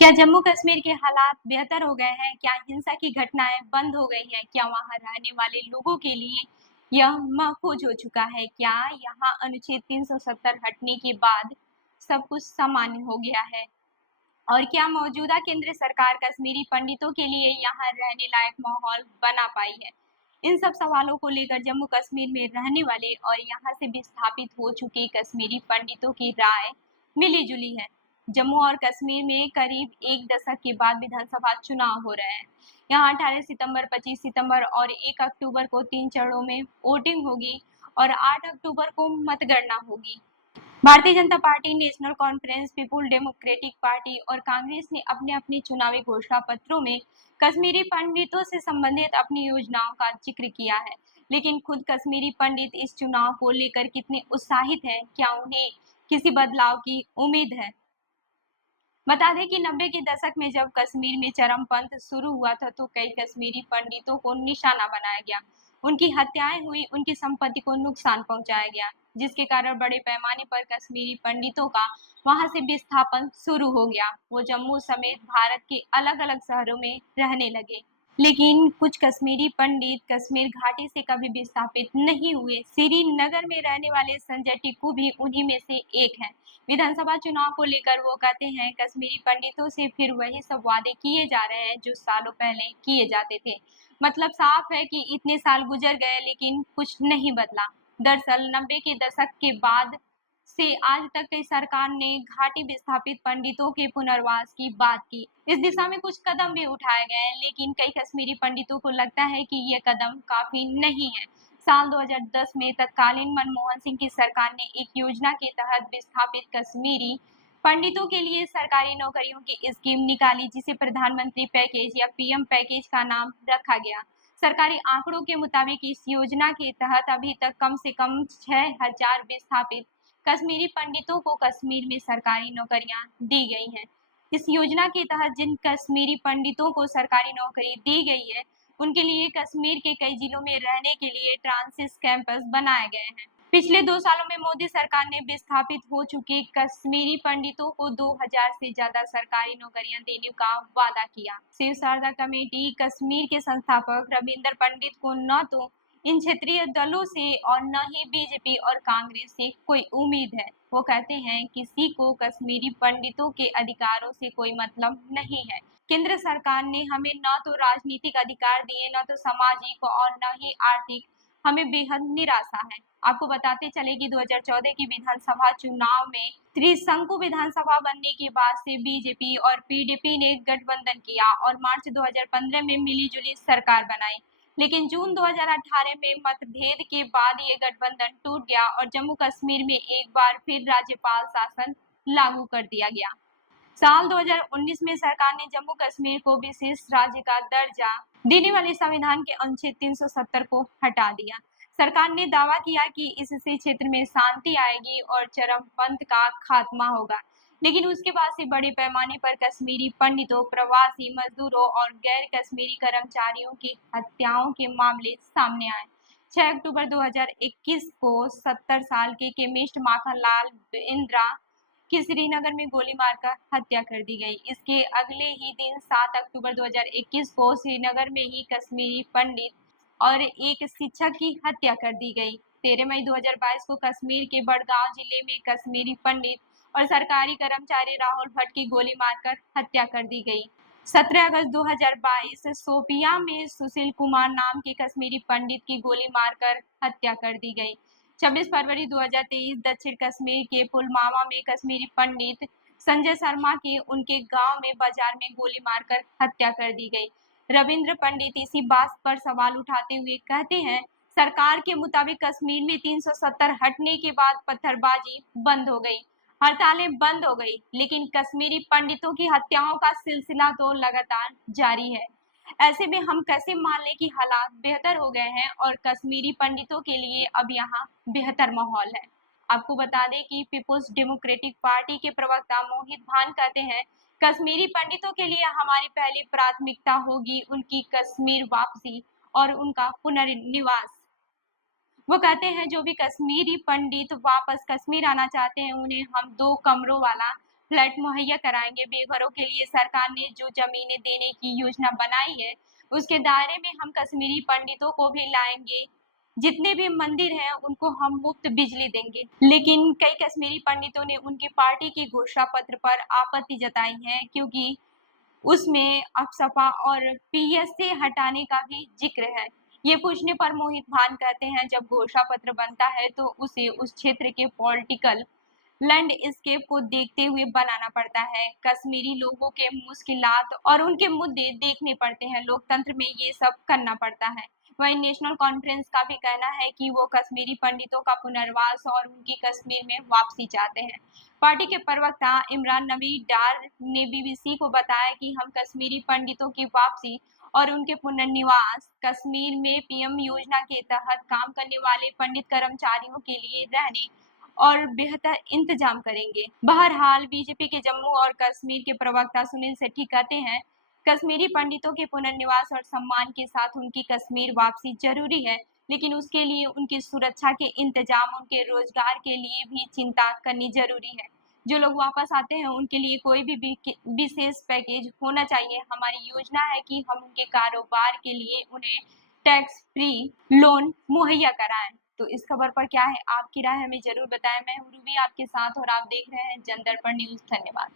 क्या जम्मू कश्मीर के हालात बेहतर हो गए हैं? क्या हिंसा की घटनाएं बंद हो गई हैं? क्या वहां रहने वाले लोगों के लिए यह महफूज हो चुका है? क्या यहाँ अनुच्छेद 370 हटने के बाद सब कुछ सामान्य हो गया है? और क्या मौजूदा केंद्र सरकार कश्मीरी पंडितों के लिए यहाँ रहने लायक माहौल बना पाई है? इन सब सवालों को लेकर जम्मू कश्मीर में रहने वाले और यहाँ से विस्थापित हो चुके कश्मीरी पंडितों की राय मिली जुली है। जम्मू और कश्मीर में करीब एक दशक के बाद विधानसभा चुनाव हो रहे हैं। यहाँ 18 सितंबर, 25 सितंबर और 1 अक्टूबर को 3 चरणों में वोटिंग होगी और 8 अक्टूबर को मतगणना होगी। Bharatiya Janata party, national conference, people democratic party और कांग्रेस ने अपने अपने चुनावी घोषणा पत्रों में कश्मीरी पंडितों से संबंधित अपनी योजनाओं का जिक्र किया है। लेकिन खुद कश्मीरी पंडित इस चुनाव को लेकर कितने उत्साहित हैं? क्या उन्हें किसी बदलाव की उम्मीद है? बता दें कि 90 के दशक में जब कश्मीर में चरमपंथ शुरू हुआ था तो कई कश्मीरी पंडितों को निशाना बनाया गया, उनकी हत्याएं हुई, उनकी संपत्ति को नुकसान पहुंचाया गया, जिसके कारण बड़े पैमाने पर कश्मीरी पंडितों का वहां से विस्थापन शुरू हो गया। वो जम्मू समेत भारत के अलग अलग शहरों में रहने लगे। लेकिन कुछ कश्मीरी पंडित कश्मीर घाटी से कभी विस्थापित नहीं हुए। श्रीनगर में रहने वाले संजय टिक्कू भी उन्हीं में से एक हैं। विधानसभा चुनाव को लेकर वो कहते हैं, कश्मीरी पंडितों से फिर वही सब वादे किए जा रहे हैं जो सालों पहले किए जाते थे। मतलब साफ है कि इतने साल गुजर गए लेकिन कुछ नहीं बदला। दरअसल 90 के दशक के बाद से आज तक कई सरकार ने घाटी विस्थापित पंडितों के पुनर्वास की बात की। इस दिशा में कुछ कदम भी उठाए गए हैं, लेकिन कई कश्मीरी पंडितों को लगता है कि ये कदम काफी नहीं है। साल 2010 में तत्कालीन मनमोहन सिंह की सरकार ने एक योजना के तहत विस्थापित कश्मीरी पंडितों के लिए सरकारी नौकरियों की स्कीम निकाली, जिसे प्रधानमंत्री पैकेज या पीएम पैकेज का नाम रखा गया। सरकारी आंकड़ों के मुताबिक इस योजना के तहत अभी तक कम से कम 6,000 विस्थापित कश्मीरी पंडितों को कश्मीर में सरकारी नौकरियां दी गई हैं। इस योजना के तहत जिन कश्मीरी पंडितों को सरकारी नौकरी दी गई है, उनके लिए कश्मीर के कई जिलों में रहने के लिए ट्रांसिट कैंपस बनाए गए हैं। पिछले 2 सालों में मोदी सरकार ने विस्थापित हो चुके कश्मीरी पंडितों को 2,000 से ज्यादा सरकारी नौकरियां देने का वादा किया। शिव शारदा कमेटी कश्मीर के संस्थापक रविंद्र पंडित को न तो इन क्षेत्रीय दलों से और न ही बीजेपी और कांग्रेस से कोई उम्मीद है। वो कहते हैं, किसी को कश्मीरी पंडितों के अधिकारों से कोई मतलब नहीं है। केंद्र सरकार ने हमें न तो राजनीतिक अधिकार दिए, न तो सामाजिक और न ही आर्थिक। हमें बेहद निराशा है। आपको बताते चले कि 2014 की विधानसभा चुनाव में त्रिशंकु विधानसभा बनने के बाद से बीजेपी और पीडीपी ने गठबंधन किया और मार्च 2015 में मिलीजुली सरकार बनाई। लेकिन जून 2018 में मतभेद के बाद ये गठबंधन टूट गया और जम्मू कश्मीर में एक बार फिर राज्यपाल शासन लागू कर दिया गया। साल 2019 में सरकार ने जम्मू कश्मीर को विशेष राज्य का दर्जा देने वाले संविधान के अनुच्छेद 370 को हटा दिया। सरकार ने दावा किया कि इससे क्षेत्र में शांति आएगी और चरमपंथ का खात्मा होगा। लेकिन उसके बाद से बड़े पैमाने पर कश्मीरी पंडितों, प्रवासी मजदूरों और गैर कश्मीरी कर्मचारियों की हत्याओं के मामले सामने आए। 6 अक्टूबर 2021 को 70 साल के केमिस्ट माखनलाल बिंद्रा की श्रीनगर में गोली मारकर हत्या कर दी गई। इसके अगले ही दिन 7 अक्टूबर 2021 को श्रीनगर में ही कश्मीरी पंडित और एक शिक्षक की हत्या कर दी गई। 13 मई 2022 को कश्मीर के बड़गांव जिले में कश्मीरी पंडित और सरकारी कर्मचारी राहुल भट्ट की गोली मारकर हत्या कर दी गई। 17 अगस्त 2022 शोपियां में सुशील कुमार नाम के कश्मीरी पंडित की गोली मारकर हत्या कर दी गई। 26 फरवरी 2023 दक्षिण कश्मीर के पुलवामा में कश्मीरी पंडित संजय शर्मा की उनके गांव में बाजार में गोली मारकर हत्या कर दी गई। रविंद्र पंडित इसी बात पर सवाल उठाते हुए कहते हैं, सरकार के मुताबिक कश्मीर में 370 हटने के बाद पत्थरबाजी बंद हो गई, हड़तालें बंद हो गई, लेकिन कश्मीरी पंडितों की हत्याओं का सिलसिला तो लगातार जारी है। ऐसे में हम कैसे मान लें कि हालात बेहतर हो गए हैं और कश्मीरी पंडितों के लिए अब यहाँ बेहतर माहौल है। आपको बता दें कि पीपुल्स डेमोक्रेटिक पार्टी के प्रवक्ता मोहित भान कहते हैं, कश्मीरी पंडितों के लिए हमारी पहली प्राथमिकता होगी उनकी कश्मीर वापसी और उनका पुनर्निवास। वो कहते हैं, जो भी कश्मीरी पंडित वापस कश्मीर आना चाहते हैं, उन्हें हम 2 कमरों वाला फ्लैट मुहैया कराएंगे। बेघरों के लिए सरकार ने जो जमीनें देने की योजना बनाई है, उसके दायरे में हम कश्मीरी पंडितों को भी लाएंगे। जितने भी मंदिर हैं उनको हम मुफ्त बिजली देंगे। लेकिन कई कश्मीरी पंडितों ने उनकी पार्टी के घोषणा पत्र पर आपत्ति जताई है, क्योंकि उसमें अपसपा और पीएस से हटाने का भी जिक्र है। ये पूछने पर मोहित भान कहते हैं, जब घोषणा पत्र बनता है तो उसे उस क्षेत्र के पॉलिटिकल लैंडस्केप को देखते हुए बनाना पड़ता है। कश्मीरी लोगों के मुश्किलात और उनके मुद्दे देखने पड़ते हैं। लोकतंत्र में ये सब करना पड़ता है। वहीं नेशनल कॉन्फ्रेंस का भी कहना है कि वो कश्मीरी पंडितों का पुनर्वास और उनकी कश्मीर में वापसी चाहते हैं। पार्टी के प्रवक्ता इमरान नबी डार ने बीबीसी को बताया कि हम कश्मीरी पंडितों की वापसी और उनके पुनर्निवास, कश्मीर में पीएम योजना के तहत काम करने वाले पंडित कर्मचारियों के लिए रहने और बेहतर इंतजाम करेंगे। बहरहाल बीजेपी के जम्मू और कश्मीर के प्रवक्ता सुनील सेठी कहते हैं, कश्मीरी पंडितों के पुनर्निवास और सम्मान के साथ उनकी कश्मीर वापसी जरूरी है, लेकिन उसके लिए उनकी सुरक्षा के इंतजाम, उनके रोजगार के लिए भी चिंता करनी जरूरी है। जो लोग वापस आते हैं उनके लिए कोई भी विशेष पैकेज होना चाहिए। हमारी योजना है कि हम उनके कारोबार के लिए उन्हें टैक्स फ्री लोन मुहैया कराएं। तो इस खबर पर क्या है आपकी राय, हमें जरूर बताएं। मैं हूं रूबी आपके साथ और आप देख रहे हैं जनदर्पण न्यूज। धन्यवाद।